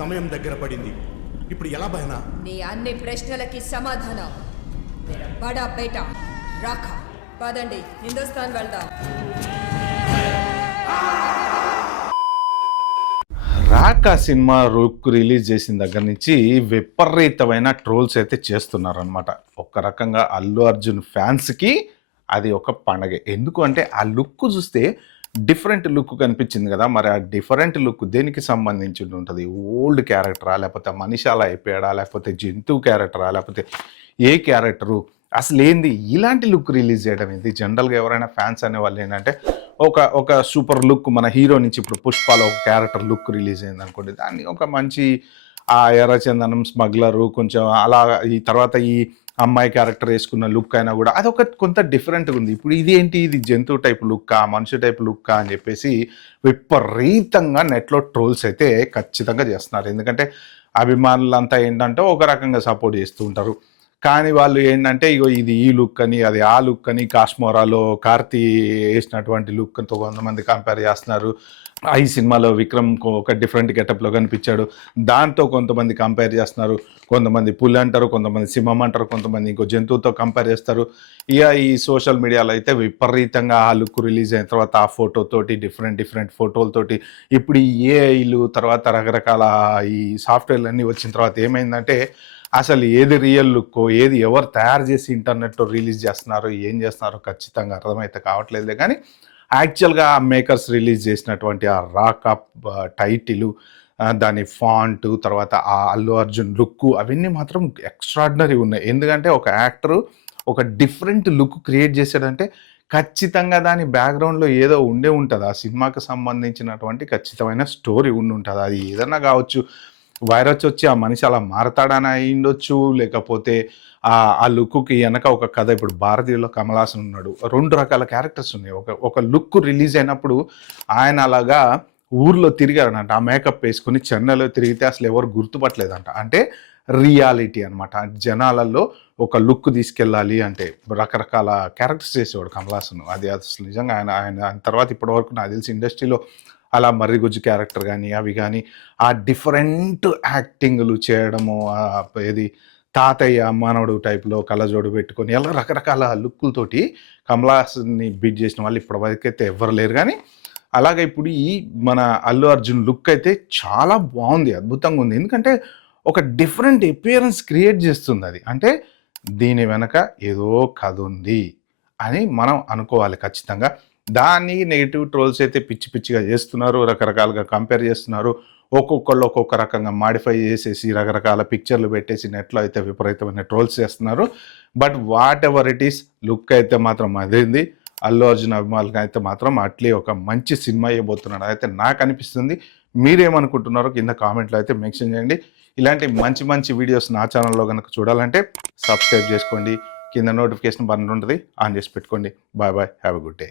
సమయం దగ్గర పడింది. ఇప్పుడు ఎలా బహనా? నీ అన్ని ప్రశ్నలకి సమాధానం मेरा बड़ा बेटा రాఖా. పదండి, హిందుస్థాన్ వెళ్దాం. రాఖా సినిమా రిలీజ్ చేసిన దగ్గర నుంచి విపరీతమైన ట్రోల్స్ అయితే చేస్తున్నారనమాట. ఒక రకంగా అల్లు అర్జున్ ఫ్యాన్స్కి అది ఒక పండగ. ఎందుకు అంటే ఆ లుక్ చూస్తే డిఫరెంట్ లుక్ కనిపించింది కదా. మరి ఆ డిఫరెంట్ లుక్ దేనికి సంబంధించి ఉంటుంది? ఓల్డ్ క్యారెక్టరా, లేకపోతే మనిషి అలా అయిపోయాడా, లేకపోతే జంతువు క్యారెక్టరా, లేకపోతే ఏ క్యారెక్టరు అసలు ఏంది ఇలాంటి లుక్ రిలీజ్ చేయడం? ఇది జనరల్గా ఎవరైనా ఫ్యాన్స్ అనేవాళ్ళు ఏంటంటే ఒక సూపర్ లుక్, మన హీరో నుంచి ఇప్పుడు పుష్పలో ఒక క్యారెక్టర్ లుక్ రిలీజ్ అయింది అనుకోండి, దాన్ని ఒక మంచి ఆ ఎర్రచందనం స్మగ్లరు కొంచెం అలా, ఈ తర్వాత ఈ అమ్మాయి క్యారెక్టర్ వేసుకున్న లుక్ అయినా కూడా అదొక కొంత డిఫరెంట్గా ఉంది. ఇప్పుడు ఇది ఏంటి, ఇది జంతువు టైప్ లుక్కా, మనిషి టైప్ లుక్కా అని చెప్పేసి విపరీతంగా నెట్లో ట్రోల్స్ అయితే ఖచ్చితంగా చేస్తున్నారు. ఎందుకంటే అభిమానులంతా ఏంటంటే ఒక రకంగా సపోర్ట్ చేస్తూ ఉంటారు. కానీ వాళ్ళు ఏంటంటే ఇగో ఇది ఈ లుక్ అని, అది ఆ లుక్ అని, కాశ్మోరాలో కార్తీ వేసినటువంటి లుక్తో కొంతమంది కంపేర్ చేస్తున్నారు. ఈ సినిమాలో విక్రమ్ ఒక డిఫరెంట్ గెటప్లో కనిపించాడు, దాంతో కొంతమంది కంపేర్ చేస్తున్నారు. కొంతమంది పులి అంటారు, కొంతమంది సింహం అంటారు, కొంతమంది ఇంకో జంతువుతో కంపేర్ చేస్తారు. ఇక ఈ సోషల్ మీడియాలో అయితే విపరీతంగా ఆ లుక్ రిలీజ్ అయిన తర్వాత ఆ ఫోటోతోటి డిఫరెంట్ ఫోటోలతోటి ఇప్పుడు ఈ ఏఐలు తర్వాత రకరకాల ఈ సాఫ్ట్వేర్లు అన్నీ వచ్చిన తర్వాత ఏమైందంటే అసలు ఏది రియల్ లుక్కో, ఏది ఎవరు తయారు చేసి ఇంటర్నెట్లో రిలీజ్ చేస్తున్నారో, ఏం చేస్తున్నారో ఖచ్చితంగా అర్థమైతే కావట్లేదులే. కానీ యాక్చువల్గా మేకర్స్ రిలీజ్ చేసినటువంటి ఆ రాఖా టైటిలు, దాని ఫాంట్, తర్వాత ఆ అల్లు అర్జున్ లుక్, అవన్నీ మాత్రం ఎక్స్ట్రాడినరీ ఉన్నాయి. ఎందుకంటే ఒక యాక్టరు ఒక డిఫరెంట్ లుక్ క్రియేట్ చేశాడంటే ఖచ్చితంగా దాని బ్యాక్గ్రౌండ్లో ఏదో ఉండే ఉంటుంది. ఆ సినిమాకి సంబంధించినటువంటి ఖచ్చితమైన స్టోరీ ఉండి ఉంటుంది. అది ఏదన్నా కావచ్చు, వైరస్ వచ్చి ఆ మనిషి అలా మారతాడని అయ్యిండొచ్చు, లేకపోతే ఆ లుక్కి వెనక ఒక కథ. ఇప్పుడు భారతీయులో కమల్ హాసన్ ఉన్నాడు, 2 రకాల క్యారెక్టర్స్ ఉన్నాయి. ఒక లుక్ రిలీజ్ అయినప్పుడు ఆయన అలాగా ఊర్లో తిరిగారనంట, ఆ మేకప్ వేసుకుని చెన్నైలో తిరిగితే అసలు ఎవరు గుర్తుపట్టలేదంట. అంటే రియాలిటీ అనమాట. జనాలలో ఒక లుక్ తీసుకెళ్ళాలి అంటే రకరకాల క్యారెక్టర్స్ చేసేవాడు కమల్ హాసన్. అది అసలు నిజంగా ఆయన తర్వాత ఇప్పటివరకు నాకు తెలిసి ఇండస్ట్రీలో అలా మర్రిగుజ్జు క్యారెక్టర్ కానీ అవి కానీ ఆ డిఫరెంట్ యాక్టింగ్లు చేయడము, ఏది తాతయ్య మానవుడు టైప్లో కళ్ళజోడు పెట్టుకొని అలా రకరకాల లుక్కులతోటి కమల్ హాసన్ని బీట్ చేసిన వాళ్ళు ఇప్పటివరకు అయితే ఎవ్వరు లేరు. కానీ అలాగే ఇప్పుడు ఈ మన అల్లు అర్జున్ లుక్ అయితే చాలా బాగుంది, అద్భుతంగా ఉంది. ఎందుకంటే ఒక డిఫరెంట్ అపియరెన్స్ క్రియేట్ చేస్తుంది. అది అంటే దీని వెనక ఏదో కథ ఉంది అని మనం అనుకోవాలి ఖచ్చితంగా. దాన్ని నెగిటివ్ ట్రోల్స్ అయితే పిచ్చిగా చేస్తున్నారు, రకరకాలుగా కంపేర్ చేస్తున్నారు. ఒక్కొక్కళ్ళు ఒక్కొక్క రకంగా మాడిఫై చేసేసి రకరకాల పిక్చర్లు పెట్టేసి నెట్లో అయితే విపరీతమైన ట్రోల్స్ చేస్తున్నారు. But what ever it is, look అయితే మాత్రం అదేంది. అల్లు అర్జున్ అభిమానులకి అయితే మాత్రం అట్లే ఒక మంచి సినిమా ఇవ్వబోతున్నాడు అయితే నాకు అనిపిస్తుంది. మీరేమనుకుంటున్నారో కింద కామెంట్లో అయితే మెన్షన్ చేయండి. ఇలాంటి మంచి వీడియోస్ నా ఛానల్లో కనుక చూడాలంటే సబ్స్క్రైబ్ చేసుకోండి, కింద నోటిఫికేషన్ బటన్ ఉంటుంది, ఆన్ చేసి పెట్టుకోండి. Bye, have a good day.